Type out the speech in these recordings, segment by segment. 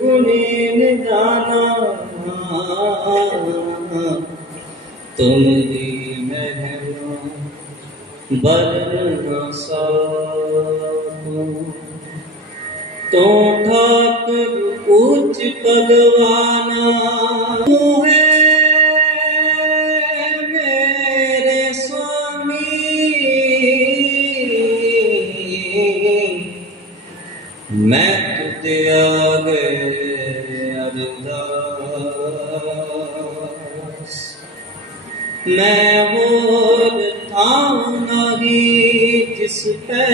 गुणे जाना तुम दी महमा बरना साको तो ठाकुर उच्च पगवाना ਮੈਂ ਹੋਰ ਥਾਂ ਨਹੀਂ ਜਿਸ ਤੇ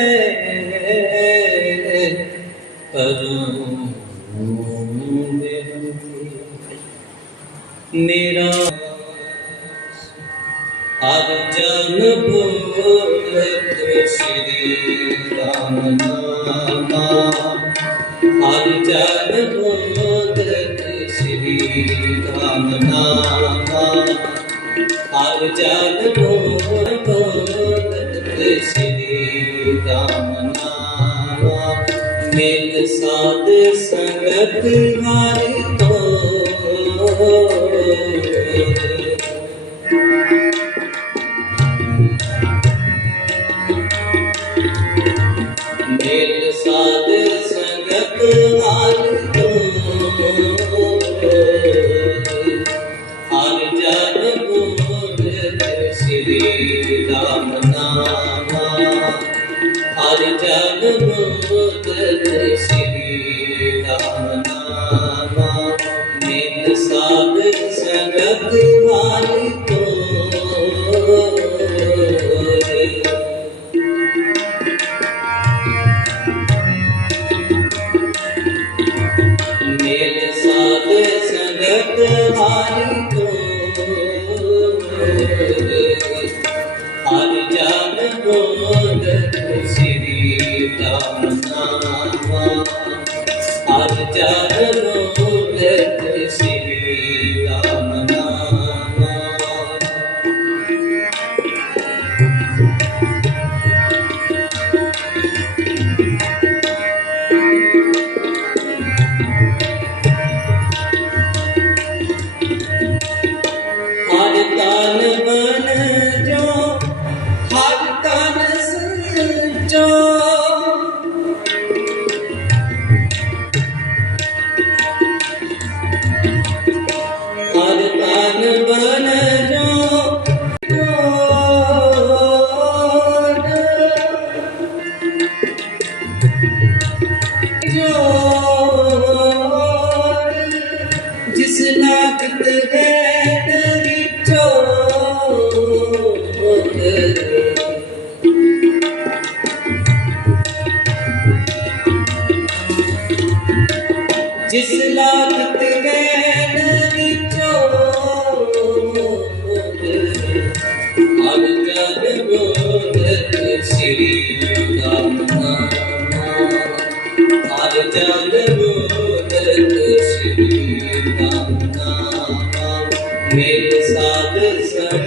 ਮੇਰਾ ਸ੍ਰੀ ਰਾਮ ਨਾਮ। ਹਰ ਜਨ ਭੂਲ ਸ੍ਰੀ ਰਾਮ ਹਰ ਜਨ ਤੋਰ ਤੋਰ ਸ੍ਰੀ ਰਾਮ ਨਾਮ ਮਿਲ ਸਾਧ ਸੰਗਤ ਹਰਿ Sadhguru Sadhguru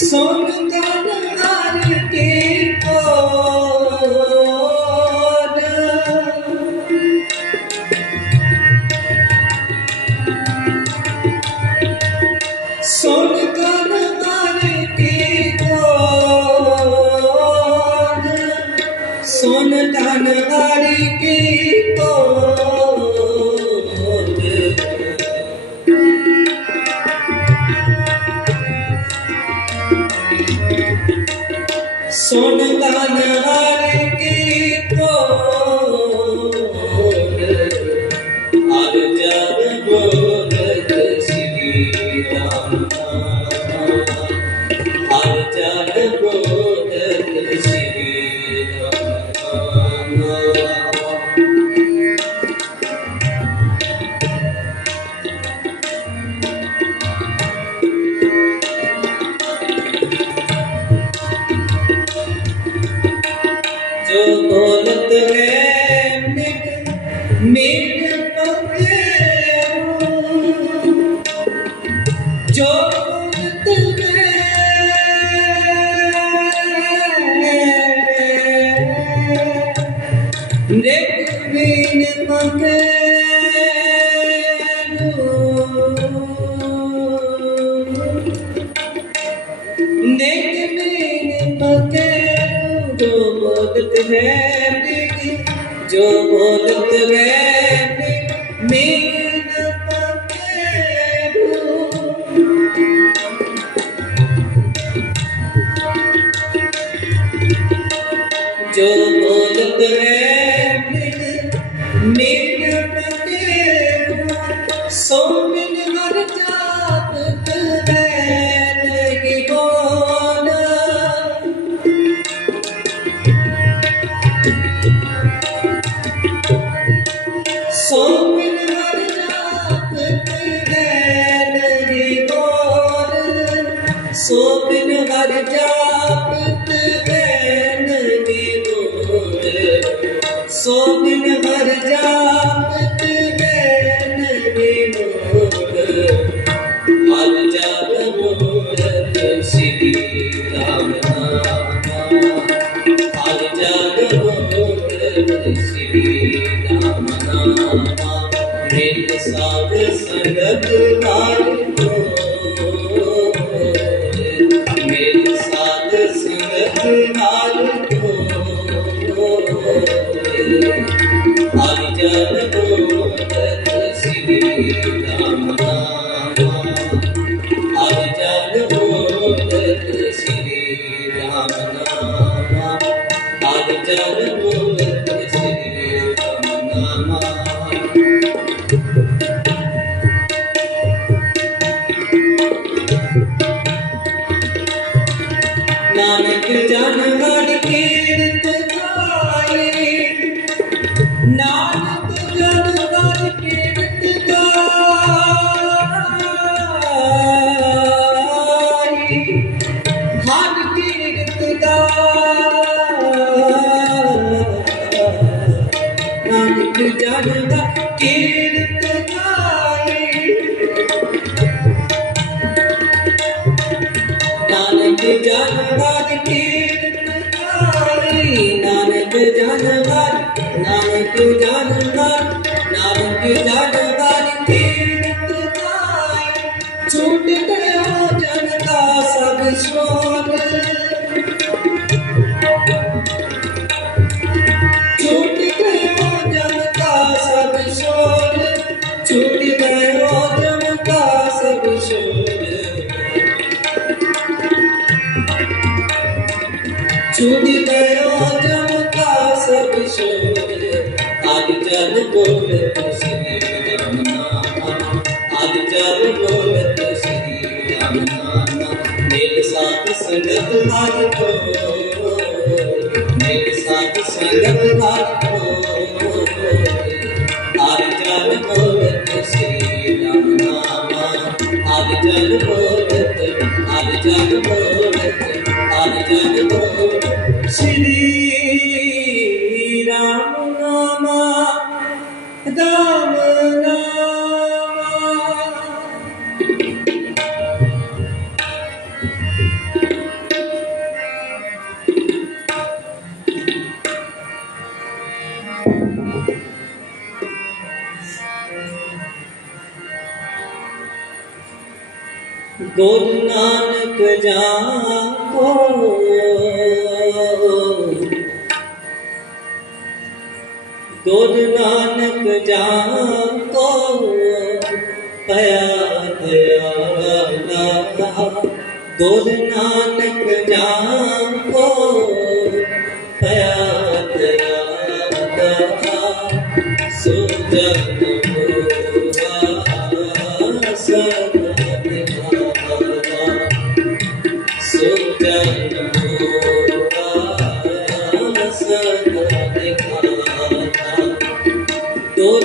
So. never knew. করবেন जो बोल करे ਸੋਪਿਨ ਵਰ ਜਾਪਿਤ तुम्हारे मेरे साथ संग राखो ਨਾਨਕ ਜਾ ਕੋ ਗੁਰ ਨਾਨਕ ਜਾ ਕੋ ਪਿਆ ਪਿਆ ਨਾਨਕ। ਜਾ ਕੋ ਪਿਆ ਪਿਆ ਨਾ Lord,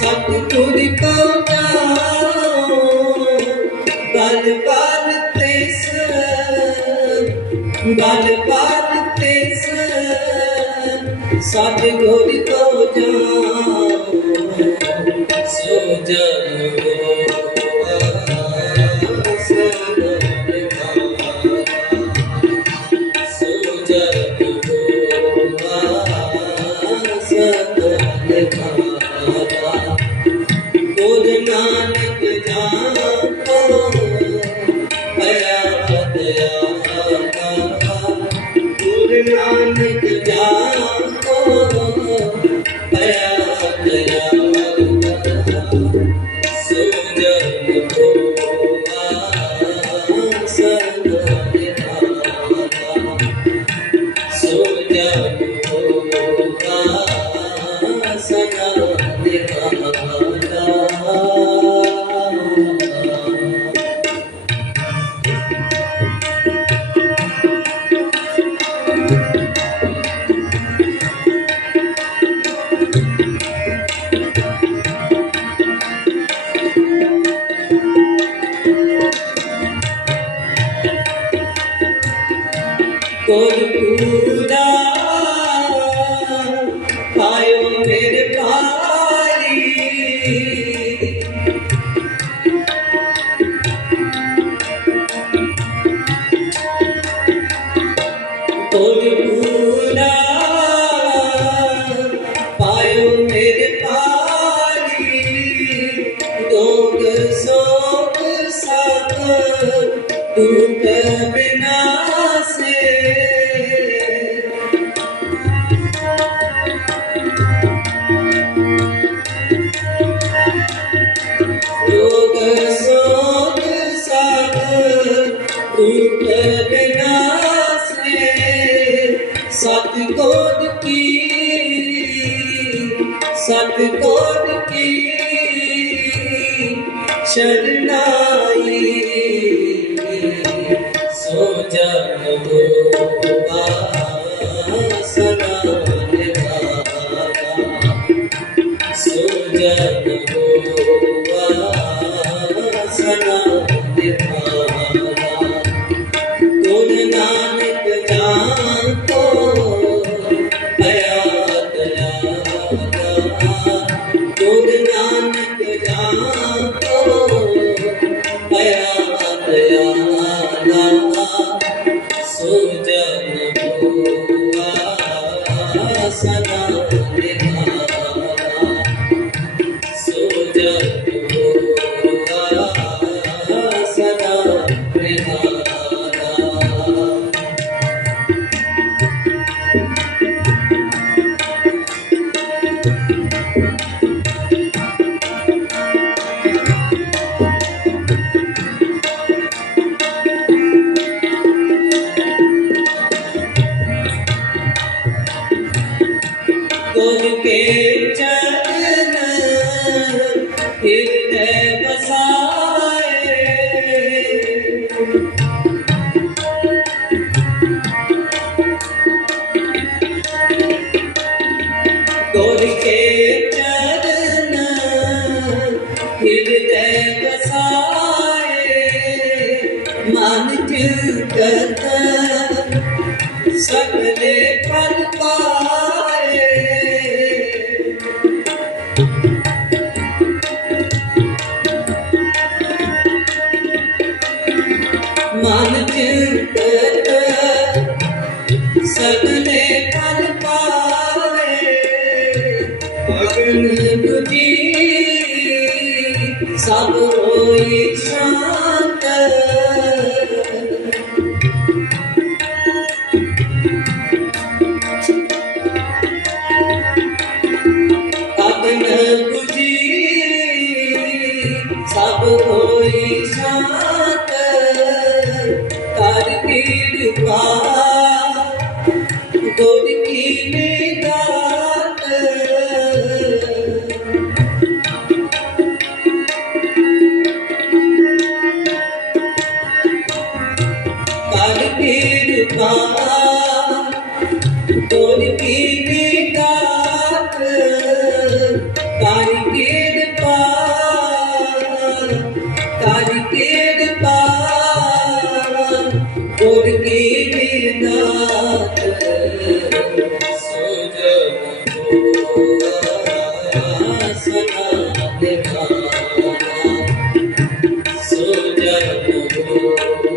ਸਤਿਗੁਰ ਕਉ ਨਾਉ ਬਲ ਬਲ ਤੇ ਸੰ ਬਲ ਬਲ ਤੇ ਸੰ ਸਤਿਗੁਰ ਕਉ ਜਾਉ ਸੋ ਜਾ मोर नानक जान ਤੂੰ ਬਿਨਾ Nossa, não, não, Krishna Sabo Yitzhak ਜਨ